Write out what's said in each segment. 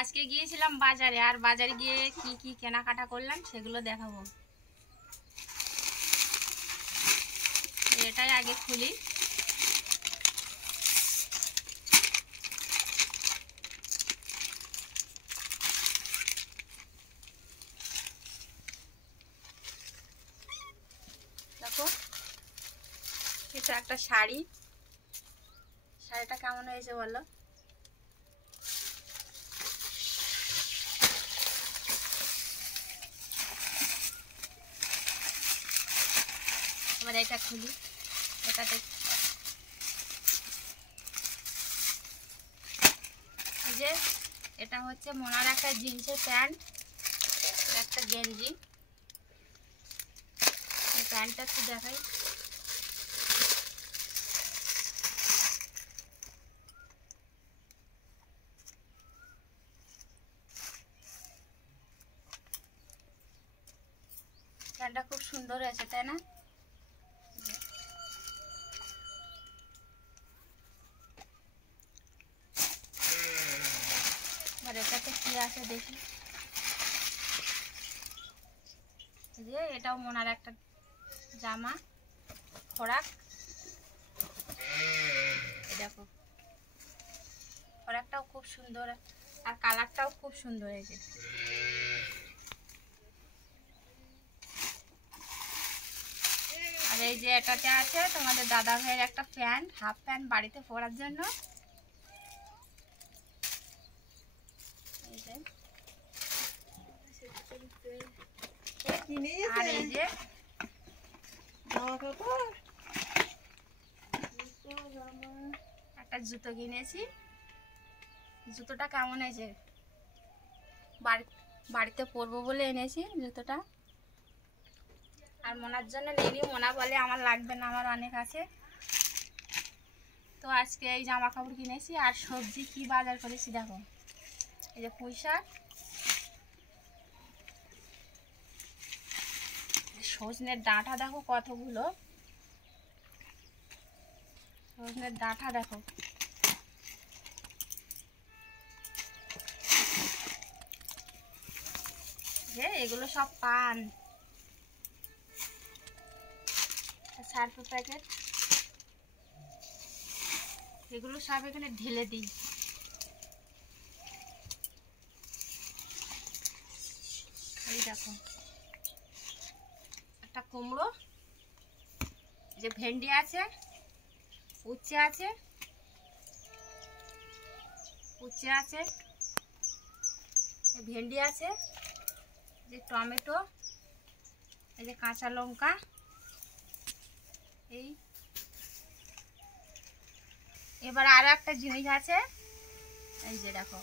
আজকে গিয়েছিলাম বাজারে, আর বাজারে গিয়ে কি কি কেনাকাটা করলাম সেগুলো দেখাবো। এটাই আগে খুলি। দেখো, এটা একটা শাড়ি। শাড়িটা কেমন হয়েছে বলো? এবার এটা খুলি। এটাতে এই যে এটা হচ্ছে মোনার একটা জিন্সের প্যান্ট, একটা গেঞ্জি। এই প্যান্টটা একটু দেখাই। প্যান্টটা খুব সুন্দর হয়েছে, তাই না? আর এটাতে কি আছে দেখি। যে এটাও মোনার একটা জামা, ফরাক। দেখো, ফরাকটাও খুব সুন্দর, আর কালারটাও খুব সুন্দর হয়েছে। আর এই যে এটাতে আছে তোমাদের দাদা ভাইয়ের একটা প্যান্ট, হাফ প্যান্ট বাড়িতে পরার জন্য। আর এই যে একটা জুতো কিনেছি। জুতোটা কেমন হয়েছে? বাড়িতে পরবো বলে এনেছি জুতোটা। আর মোনার জন্য নেইনি, মোনা বলে আমার লাগবে না, আমার অনেক আছে। তো আজকে এই জামা কাপড় কিনেছি। আর সবজি কি বাজার করেছি দেখো। এই যে পুঁই শাক, সজনের ডাঁটা দেখো কতগুলো। সজনের ডাঁটা দেখো। যে এগুলো সব পান, সার্ফের প্যাকেট, এগুলো সব এখানে ঢেলে দিই। এই দেখো একটা কুমড়ো, যে ভেন্ডি আছে, উচ্ছে আছে, উচ্ছে আছে, ভেন্ডি আছে, যে টমেটো, এই যে কাঁচা লঙ্কা। এই এবার আরো একটা জিনিস আছে, এই যে দেখো,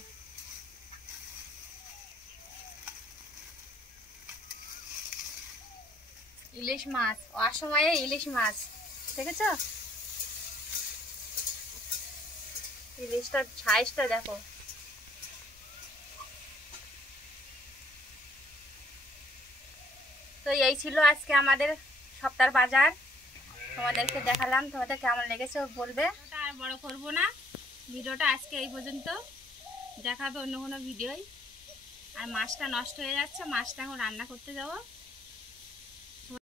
ইলিশ মাছ। অসময়ে ইলিশ মাছ, দেখেছো? ইলিশটার সাইজটা দেখো। তো এই ছিল আজকে আমাদের সপ্তাহের বাজার, তোমাদেরকে দেখালাম। তোমাদের কেমন লেগেছে বলবে। আর বড় করবো না, ভিডিওটা আজকে এই পর্যন্ত। দেখাবে অন্য কোনো ভিডিওই। আর মাছটা নষ্ট হয়ে যাচ্ছে, মাছটা এখন রান্না করতে যাবো।